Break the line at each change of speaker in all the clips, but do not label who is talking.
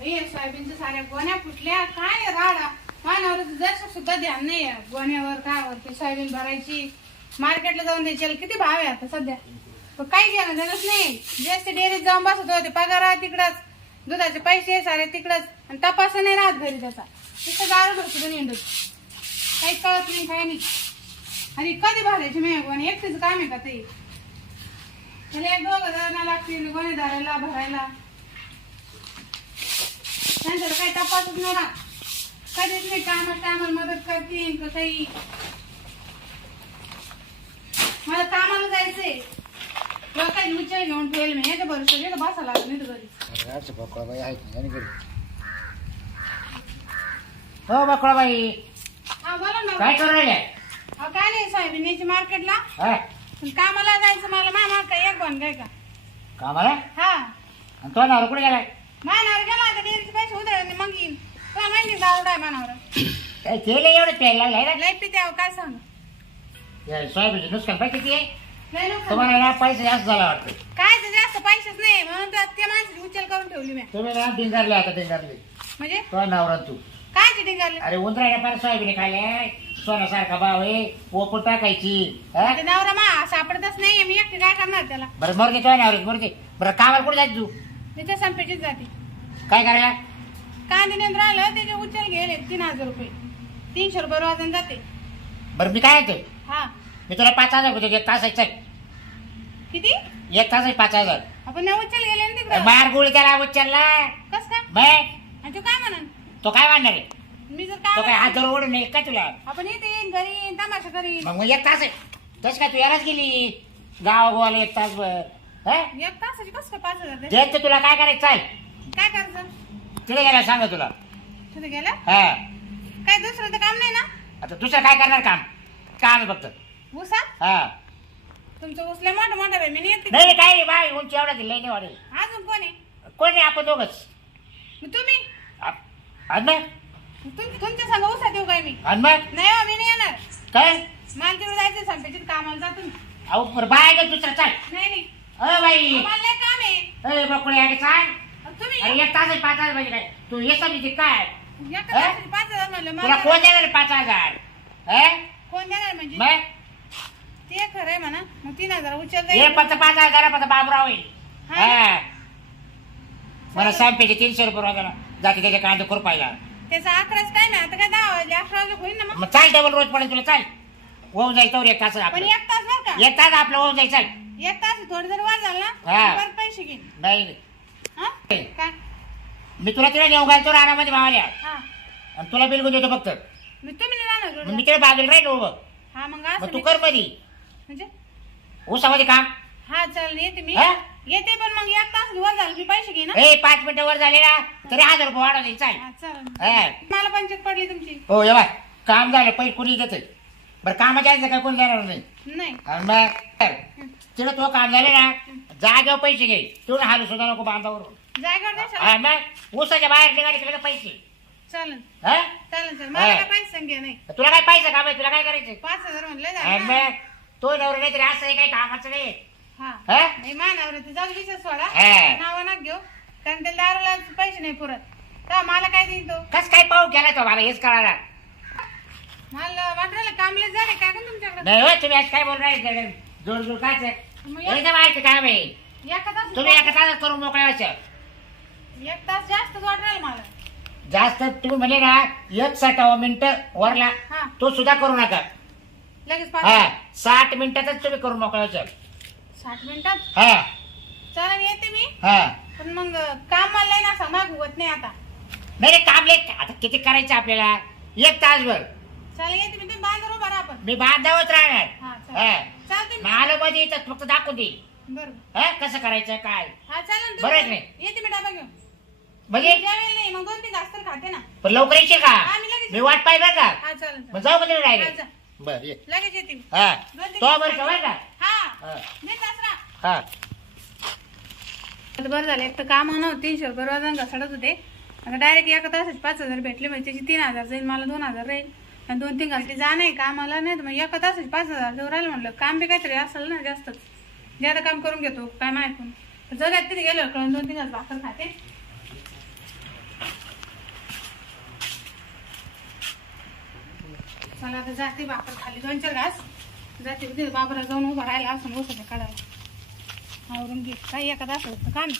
हे सोयाबीनच्या साऱ्या गोण्या फुटल्या. काय राडा? मानावर जसं सुद्धा ध्यान नाही आहे. गोण्यावर काय ते सोयाबीन भरायची. मार्केटला जाऊन द्यायची किती भाव आहे आता सध्या? पण काही घेणं देणंच नाही. जास्त डेअरीत जाऊन बसत होते. पगार आहे तिकडच. दुधाचे पैसे सारे तिकडच. आणि तपास नाही राहत घरी त्याचा. तिथं गारच भरतो निंडून काही कळत नाही काही नाही. आणि कधी भरायची मी गोणी? एकटीच काम आहे का ते त्याला एक दोघं जण लागतील गोणे धरायला भरायला. त्यांच्याकडे काही तपासच नाही राहत कधीच नाही कामात कामाला मदत करतील का काही. मला कामाला जायचंय. काही घेऊन ठेवेल मी. याच्या बरोबर सगळं बसा लागत नाही तर घरी.
आहेत ना हो बकळाबाई.
हा बोला ना
काय करू राहिले?
अहो, काय नाही यायची मार्केटला.
हा.
पण कामाला जायचं मला मामा काय एक बन काय का?
कामाला?
हा.
आणि तो नावर कुठे गेलाय?
मानावर गेला आता डेअरीचे पैसे उधळले मग येईन. तुला माहिती दारुडा आहे मानावर?
काय केलं एवढं प्यायला लागलाय
लय पिते अहो, काय सांग?
सोयाबीनचं नुकसान काय किती आहे
लय नुकसान.
तुम्हाला ना पैसे जास्त झाला वाटतं.
काय ते जास्त पैसेच नाही म्हणून तर त्या माणसाची उचल करून ठेवली मी.
तुम्ही ना डिंगारले आता डिंगारले
म्हणजे?
तो नावर तू.
काय चिटिंग झाली
अरे उंदराने फार सोयाबीन खाल्ले. सोन्यासारखा भाव आहे. ओपून टाकायची. हा?
ते नवरा मा सापडतच नाही मी एकटी काय करणार त्याला?
बरं मरू दे तो नावर मरू दे बरं कामाला कुठे जायचं तू?
मी त्या संपेचीच जाते.
काय करायला?
कांदे नेंद्र आलं त्याचे उचल गेले तीन हजार रुपये. तीनशे रुपये रोजाने जाते.
बरं मी काय येतोय
हा.
मी तुला पाच हजार देतो, एक तास आहे चल.
किती?
एक तास आहे पाच हजार.
आपण नाही उचल गेले ना तिकडं.
मार गोळी त्याला उच्चारला
कस काय?
बाय
आणि तू काय म्हणन?
तो काय मांडणार आहे?
मी जर
तो काय हात
काय
धरून ओढून का तुला?
आपण येते येईन घरी येईन तमाशा करीन.
मग मग एक तास आहे. तस काय तू यालाच गेली? गाव गोवाला एक तास भर
एक तासाची कस काय पाच हजार दे?
जे तुला काय करायचं? चाल.
काय करायचं?
तिथे गेला सांग तुला.
तिथे गेलं
हा.
काय दुसरं तर काम नाही ना?
आता दुसरं काय करणार काम? काम आहे फक्त.
उसात
हा?
तुमचं उसले मोठं मोठं आहे. मी नाही येते
नाही काय नाही बाय उंची एवढा दिली नाही वाढेल.
अजून कोण आहे?
कोण नाही आपण दोघच?
मग तुम्ही?
मग
तुमच्या तुमच्या संग उसात येऊ काय मी?
आणि मग
नाही हो मी नाही येणार.
काय?
मला तिकडे जायचं संपेचित कामाला जातो मी.
अहो बरं बाय गे दुसरं चाल.
नाही नाही.
अ बाई.
लय काम आहे.
अरे
अहो, तुम्ही
अरे एक तास आहे पाच हजार पाहिजे काय तू ये काय?
एका पाच हजार म्हणलं
तुला
मला
कोण देणार पाच हजार?
कोण देणार म्हणजे?
मग?
ते खरं आहे म्हणा. मग तीन हजार उचल
हे
जाईल.
फक्त पाच हजार फक्त बाबराव आहे.
हा.
हा. मला सांपेचे तीनशे रुपये रोजाला. जाते त्याच्या कांदे खुरपायला
त्याचा अकराच टाइम आहे. आता काय दहा वाजले? अकरा वाजले होईल ना मग?
मग चाल डबल रोज पडेल तुला चाल. होऊन जाईल तर एक तास
पण
आपलं
एक तास बर का?
एक तास आपलं होऊन जाईल चाल.
एक तास थोडं जर वर झालं ना
हा.
परत पैसे घेईन
नाही.
हा? काय?
मी तुला तिला नेऊ घालतो रानामध्ये भावाल्या
हा.
आणि तुला बिलगून देतो फक्त.
मग तुम्ही नाही राहणार
मग? मी तिला बाजूला राहील उभं
हा मग
मग
असं
तू
मी-
कर मधी.
म्हणजे?
ऊसामध्ये काम.
हा चालेल येते मी.
हा?
येते पण मग एक तास वर झालं मी पैसे घेईन हा?
ए पाच मिनिटं वर झाले ना तरी हजार रुपये वाढव देईल चाल
हा चालेल.
हा.
मला पंचायत पडली तुमची.
हो ये बाय. काम झालं पैसे कुणी देते बरं कामाच्या आधी काय कोणी देणार नाही
नाही.
आणि मग तिला तो काम झाले ना जागेवर पैसे घे. तिथून हालू सुद्धा नको बांधावर हा, मग ऊसाच्या बाहेर निघाले की लगेच पैसे.
चालेल.
हा?
चालेल चालेल. मला. काय पैसे सांगे नाही.
तुला काय पैसे काम आहे तुला काय करायचं?
पाच हजार म्हणलं ना.
मग तो नवरा नाही तरी असं आहे काही कामाचं नाही.
हा.
हा?
नाही मानावर ते जाऊ विषय सोडा.
हा.
नाव ना घेऊ. कारण त्या दारूला पैसे नाही पुरत. का मला काय देईन तो?
कस काय पाहू केला तो? मला हेच कळाला.
मला वाटलं कामले झाले काय का तुमच्याकडे?
नाही हो तुम्ही आज काय बोल राहिले जोड जोड काच
मग एक-
एकदम आहे काम आहे.
एका तास
तुम्ही एका तासात करून मोकळ्या व्हायचं.
एक तास जास्त वाटलं मला.
जास्त तुम्ही ना एक साठावं मिनिट वरला
हा.
तो सुद्धा करू नका.
लगेच
हा
पाच
साठ मिनिटातच तुम्ही करून मोकळ्या व्हायचं.
साठ मिनिटात?
हा.
चालेल येते मी.
हा.
पण मग काम मला नाही ना समाग होत नाही आता.
नाही नाही, काम लेट आता किती करायचं आपल्याला? एक तासभर.
चालेल येते मी. तुम्ही बांधून उभा राहा पण.
मी बांधावत राहणार.
हा
हा.
चालेल चालते मी
आलं मध्ये इथं फक्त दाखवून दे. हा कसं करायचं काय?
हा चालेल
बरं आहे
तुम्ही
की
येते मी डबा घेऊन.
म्हणजे?
जेवेल नाही मग दोन तीन घास तर खाते ना.
पण लवकर येशील का?
हा, मी लगेच
मी वाट पाहिजे का?
हा चालेल
मग
चालेल.
जाऊ मध्ये
हा,
डायरेक्ट
जा.
बर ये.
लगेच येते मी.
हा.
दोन तीन
तो
घास
बरं
खाते.
ठेवाय का?
हा.
हा.
नाही सासरा
हा.
आता बरं झालं एक तर काम नव्हतं तीनशे रुपये रोजानं घसडत होते. आता डायरेक्ट एका तासाचे पाच हजार भेटले म्हणजे त्याची तीन हजार जाईल मला दोन हजार राहील. आणि दोन तीन घंटे म्हणजे जा नाही कामाला नाही तर मग एका तासाचे पाच हजार जवळ राहिलं म्हणलं. काम बी काहीतरी असेल ना जास्तच. आता काम करून घेतो काय माहिती जगात तिथे गेलं कळून दोन तीन घास भाकर खाते. मला आता जाते बापर खाली. दोन चार घास. जाते तिथे बाबरा जाऊन उभा राहायला असून बसत काढायला. आवरून घे. काही एका तास तर काम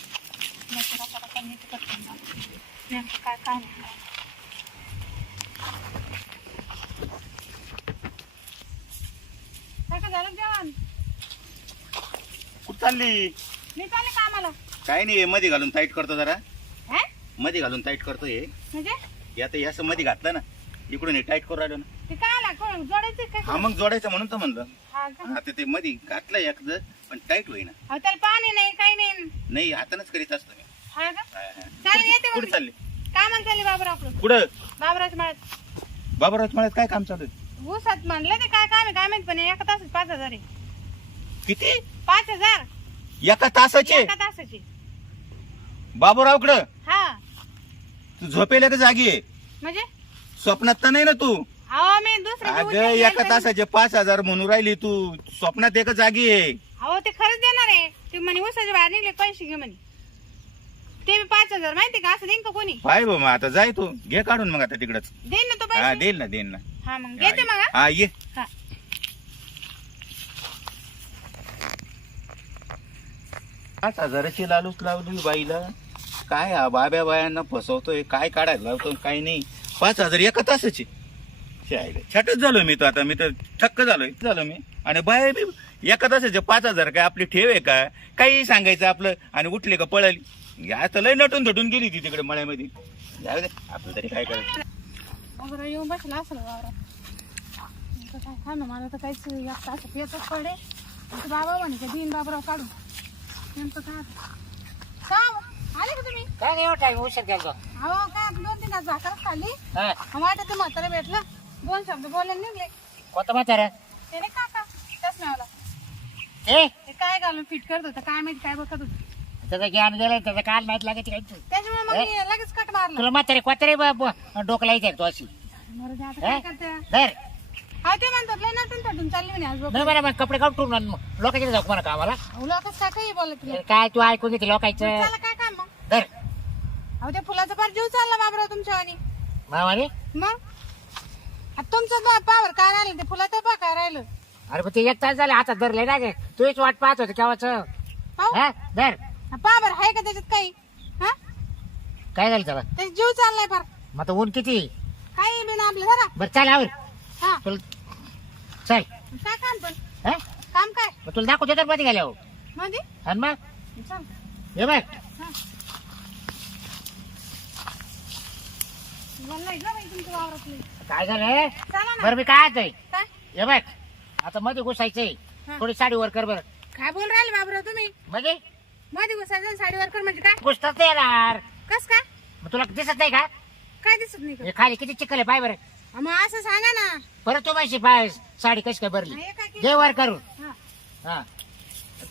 काय काम काय का जेवण
कुठं चालली?
मी चालले कामाला.
काय नाही मध्ये घालून टाईट करतो जरा.
हा?
मध्ये घालून टाईट करतो हे.
म्हणजे?
हे आता हे असं मध्ये घातलं ना इकडून हे टाईट करू राहिलो ना.
ते काय आला? कोण? जोडायचं काय
हा मग जोडायचं म्हणून तर म्हणलं.
हा का?
आता ते मध्ये घातलं एकदा पण टाईट होईना.
अहो त्याला पाणी नाही काही नाही.
नाही हातानच करीत असतो मी.
हा का?
हा, हा.
चालेल येते मग
कुठं
मी.
चालले?
कामाला चालली बाबराकडं
कुठं?
बाबराच्या मळ्यात.
बाबाराज मला काय काम चालू आहे?
ऊसात म्हणलं ते काय काम आहे काय माहीत पण एका तासात पाच हजार आहे.
किती?
पाच हजार.
एका तासाचे?
एका तासाचे.
बाबूरावकडं?
हा.
तू झोपेला का जागी? आहे
म्हणजे?
स्वप्नात तर नाही ना तू?
अहो मी दुसऱ्या
अगं एका तासाचे पाच हजार म्हणून राहिली तू. स्वप्नात एका जागी आहे.
अहो ते खरंच देणार आहे. ते म्हणे ऊसाच्या बाहेर निघले पैसे घे म्हणे. ते बी पाच हजार माहिती का? असं देईन का कोणी?
पाय बा मग आता जाय तू. घे काढून मग आता तिकडच.
देईन ना तो
हा
पैसे.
देईल ना देईल ना.
हा मग घेते मग हा?
हा ये.
हा.
पाच हजाराची लालूच लावली बाईला. काय हा बाब्या बायांना फसवतोय काय काढायला लावतो काय नाही. पाच हजार एका तासाची. छटच झालो मी तो आता. मी तर थक्क झालोय. झालो मी. आणि बाया बी एका तासाचे पाच हजार काय? आपली ठेव आहे का? काही सांगायचं आपलं. आणि उठले का पळाली. या तर लय नटून थटून गेली ती तिकडे मळ्यामध्ये. जाऊ दे. आपलं तरी काय करायचं?
बाबरा येऊन बसला असं वावरात. काय काय ना मला तर काहीच एक तास येतच पडे बाबा म्हणे दिन बाबराव काढून. नेमकं काय आता? का हो? आले का तुम्ही?
काय नाही उशीर केला
अहो काय दोन तीन झाकर खाली
हा.
वाटत म्हातारा भेटलं. दोन शब्द बोलायला निघले.
कोणतं म्हातारा?
ते नाही काका चष्म्यावाला ते? काय घालून फिट करत होतं काय माहिती काय बघत होतं.
त्याचं ज्ञान गेलं त्याचं काल माहीत लागत काय तू
मग मी लगेच कट मारलं.
तुला म्हातारे कोतारे डोकं लायचं तू अशी?
बरं ते आता काय करते?
धर.
हा ते म्हणतात लय नटून थटून चालली म्हणे आज
नाही बरं मग कपडे काढून ठेवून आण मग. लोकांच्या जाऊ म्हणा कामाला
लोकच काय काही बोलत
काय तू ऐकून घेते लोकांचं?
चला काय काम मग?
धर.
अहो त्या फुलाचा फार जीव चालला बाबराव तुमच्या आणि मग? आता तुमचं पावर काय राहिलं? ते फुलाचं पा काय राहिलं?
अरे पण ते एक तास झाले हातात धरले ना गे तूच वाट पाहत होते केव्हाच?
पाहू.
हा धर.
पावर आहे का त्याच्यात काही? हा?
काय झालं त्याला?
त्याचा जीव चाललाय फार.
मग आता ऊन किती?
काही बिना आपलं जरा.
बरं चाल आवर.
हा.
तुला चल.
काय काम पण?
हा?
काम काय?
मग तुला दाखवते तर मध्ये गेल्या
मध्ये?
आणि मग?
चल.
हे बघ.
बोललाय का बाई तुमच्या वावरातले.
काय झालं?
चला ना.
बरं मी काय आहे
काय?
हे बघ. आता मध्ये घुसायचंय.
हा.
थोडी साडी वर कर बरं.
काय बोल राहिले बाबराव तुम्ही?
म्हणजे
मध्ये घुसायचं साडीवर कर म्हणजे काय?
घुसताच नाही येणार
कस काय?
मग तुला दिसत नाही का?
काय दिसत नाही का?
हे खाली किती चिखल आहे पाय बरं.
अ, मग असं सांगा ना.
परत तू माहिती पाय साडी कशी काय भरली?
हे काय
वर करून.
हा.
हा.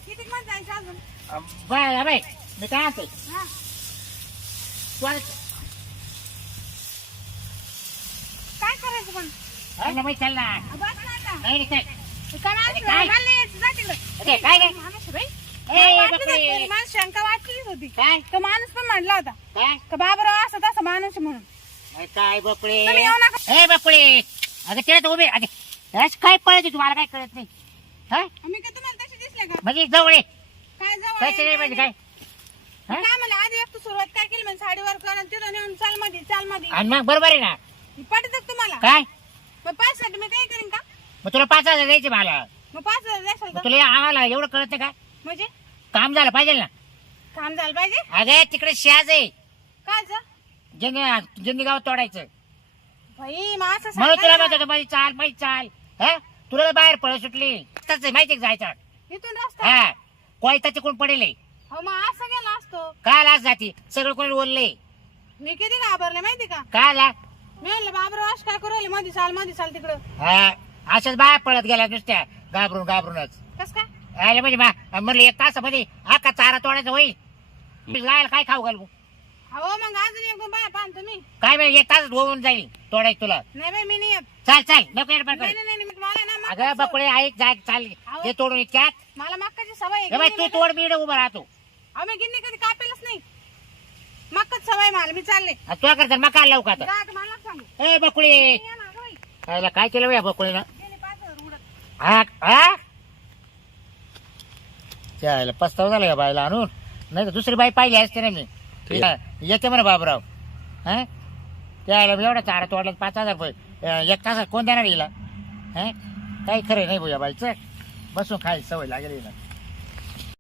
किती मत जायचं अजून?
बाय मी काय आणते
हा.
तू आता-
काय करायचं पण
अरे माहीत चाल ना.
बस ना आता.
नाही नाही, काय?
काय माणूस
काय?
मला नाही यायचं, जा तिकडं.
अरे, काय काय?
माणूस बाई. मला शंका वाटलीच होती.
काय?
तो माणूस पण म्हणला होता.
काय?
का बाबराव असं तसं माणूस म्हणून.
अरे, काय बकुळे
तुम्ही येऊ नका.
ए बकुळे अगं तिला तर उभे अगं हेच काय पळते तुम्हाला काय कळत नाही? हा?
मी काय तुम्हाला तसे दिसले का?
म्हणजे जवळ ये.
काय जवळ आहे,
नाही म्हणजे
काय?
काय हा?
काय म्हणलं आधी एक तू सुरुवात काय केली म्हणजे साडीवर कर तिथं नेऊन चाल मध्ये चाल मध्ये
आणि मग बरोबर आहे ना?
पटत तुम्हाला?
काय?
मग पाच साठी मी काय करीन का?
मग तुला पाच हजार द्यायचे मला.
मग पाच हजार द्याल
मग
का
तुला आम्हाला एवढं कळत नाही का?
म्हणजे?
काम झालं पाहिजे ना.
काम झालं पाहिजे?
अगे तिकडे शेज आहे.
काय
गावात तोडायचं.
मग असं
म्हणून तुला होतं, माझी चाल माझी चाल. हा? तुला बाहेर पळ सुटली. आहे, माहिती आहे का जायचं?
इथून रस्ता?
हा. कोयता तिकडून पडेल.
हो मग असं गेला असतो.
काय लाच जाती? सगळं कोणी बोलले?
मी किती घाबरले माहिती का?
काय ला?
मी म्हणलं बाबराव असं काय करू राहिले? मध्ये चाल मध्ये चाल तिकडं.
हा. अशाच बाहेर पळत गेल्या नुसत्या घाबरून घाबरूनच.
कस काय?
आले म्हणजे मा- म्हणलं एक तासामध्ये आका चारा तोडायचा होईल. मी लायला काय खाऊ घालू?
हो मग अजून एक बाय पाहन तुम्ही.
काय म्हणजे एक तास होऊन जाईल तोडायचं तुला.
नाही बाई मी नाही येत.
चाल चाल नको येडपाड
नाही
कर
नाही नाही मला ना
अगं
मक्काची
बकुळे ऐक जाग चाल.
अहो.
हे तोडून इतक्यात.
सवय- मला मक्काची सवय आहे
हे बाई
गिन्नी
तू
नाही
तोड मी इकडे उभा राहतो.
कधी- अहो मी गिन्नी कधी कापेलच नाही. मक्काच सवय आहे मला मी चालले.
आणि तुला करता मग काय लावू का आता.
जा आता मला नको सांगू.
ए बकुळे.
ना बाई.
काय केलं या बकोळीनं?
गेले पाच हजार उडत
हा हा त्याला पस्ताव झाला या बायला आणून? नाही तर दुसरी बाई पाहिली असते ना मी. हा, येते म्हणा बाबराव. हा? त्याला एवढा चारा तोडला पाच हजार रुपये. अं, एक तासात कोण देणार हिला? हा? काही खरं नाही भाऊ या बाईचं बसून खायची सवय लागेल हिला.